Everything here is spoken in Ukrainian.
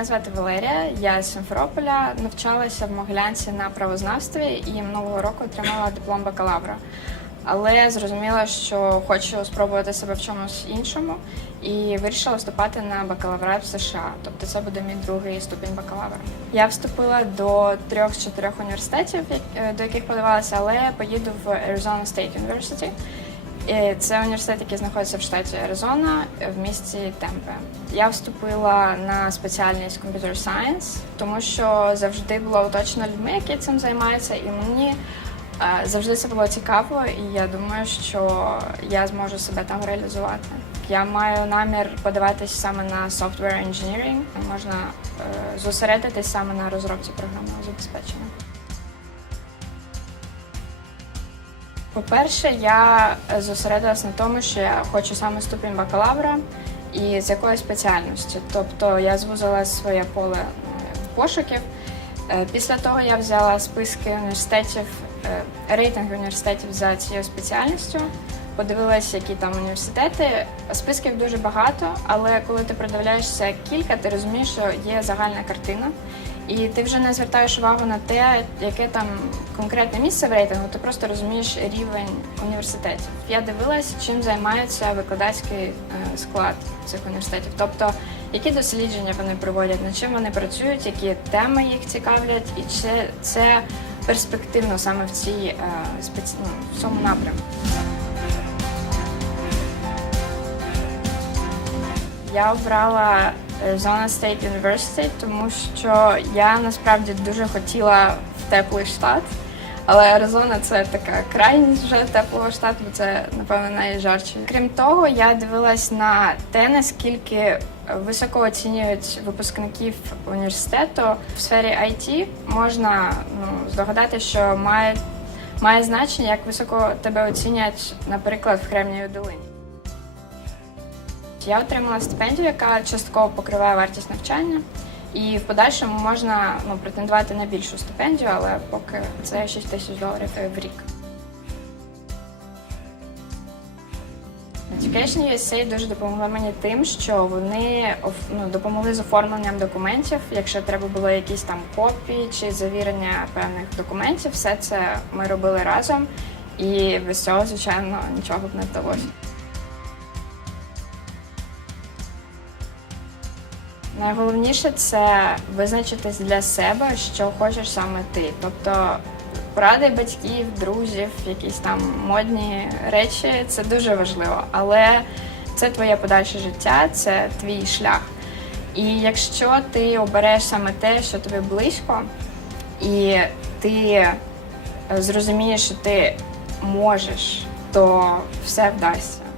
Мене звати Валерія, я з Симферополя, навчалася в Могилянці на правознавстві і минулого року отримала диплом бакалавра. Але зрозуміла, що хочу спробувати себе в чомусь іншому і вирішила вступати на бакалаврат в США. Тобто це буде мій другий ступінь бакалавра. Я вступила до трьох з чотирьох університетів, е, до яких подавалася, але поїду в Arizona State University. І Це університет, який знаходиться в штаті Аризона в місті Темпе. Я вступила на спеціальність Computer Science, тому що завжди була оточена людьми, які цим займаються, і мені е, завжди це було цікаво, і я думаю, що я зможу себе там реалізувати. Я маю намір подаватись саме на software engineering. Можна е, зосередитись саме на розробці програмного забезпечення. По-перше, я зосередилась на тому, що я хочу саме ступінь бакалавра і з якоїсь спеціальності. Тобто я звузила своє поле е, пошуків. Е, Після того я взяла списки університетів, е, рейтинги університетів за цією спеціальністю. Подивилася, які там університети. Списків дуже багато, але коли ти придивляєшся кілька, ти розумієш, що є загальна картина. І ти вже не звертаєш увагу на те, яке там конкретне місце в рейтингу, ти просто розумієш рівень університетів. Я дивилась, чим займається викладацький е, склад цих університетів, тобто які дослідження вони проводять, над чим вони працюють, які теми їх цікавлять, і чи це перспективно саме в цій е, ну, в цьому напрямку. Я обрала Arizona State University, тому що я насправді дуже хотіла в теплий штат. Але Аризона це така крайність вже теплого штату, бо це, напевно, найжарче. Крім того, я дивилась на те, наскільки високо оцінюють випускників університету в сфері IT. Можна ну, здогадати, що має, має значення, як високо тебе оцінять, наприклад, в Кремнієвій долині. Я отримала стипендію, яка частково покриває вартість навчання, і в подальшому можна ну, претендувати на більшу стипендію, але поки це 6 тисяч доларів в рік. Education USA дуже допомогли мені тим, що вони ну, допомогли з оформленням документів. Якщо треба було якісь там копії чи завірення певних документів, все це ми робили разом, і без цього, звичайно, нічого б не вдалося. Найголовніше це визначитись для себе, що хочеш саме ти. Тобто поради батьків, друзів, якісь там модні речі це дуже важливо, але це твоє подальше життя, це твій шлях. І якщо ти обереш саме те, що тобі близько, і ти е, зрозумієш, що ти можеш, то все вдасться.